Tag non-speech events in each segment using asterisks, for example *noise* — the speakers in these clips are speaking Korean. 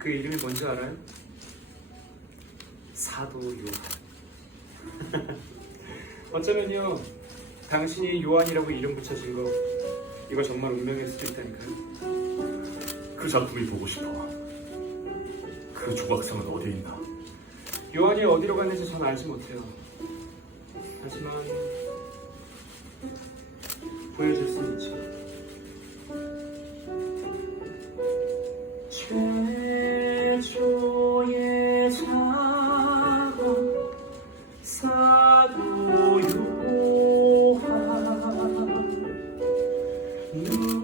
그 이름이 뭔지 알아요? 사도 요한. *laughs* 어쩌면요, 당신이 요한이라고 이름 붙여진 거 이거 정말 운명일 수도 있다니까요. 그 작품이 보고 싶어. 그 조각상은 어디에 있나? 요한이 어디로 갔는지 전 알지 못해요. 하지만 보여줄 수는 있죠. 사도 요한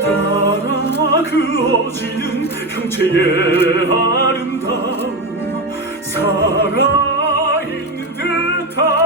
따라 그어지는 형체의 아름다움 살아있는 듯한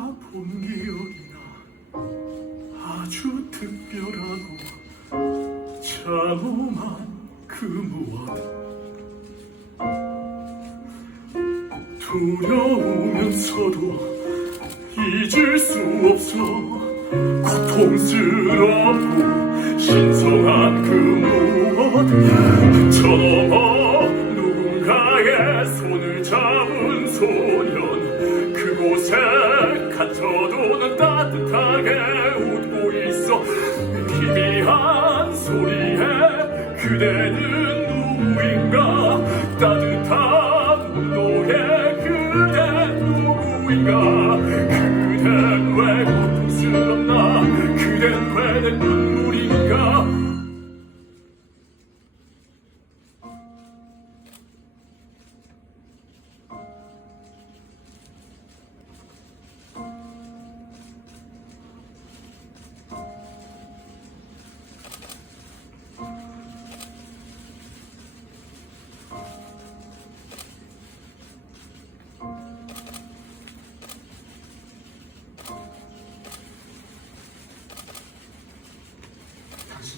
장엄한 그 무엇 두려우면서도 잊을 수 없어. 고통스럽고 신성한 그 무엇 저 넘어 누군가의 손을 잡은 소년. 그곳에 갇혀도는 따뜻하게 그대는 누구인가? 따뜻한 온도에 그대 누구인가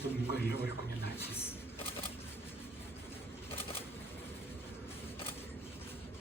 지금 누가 잃어버렸군요. 나지스.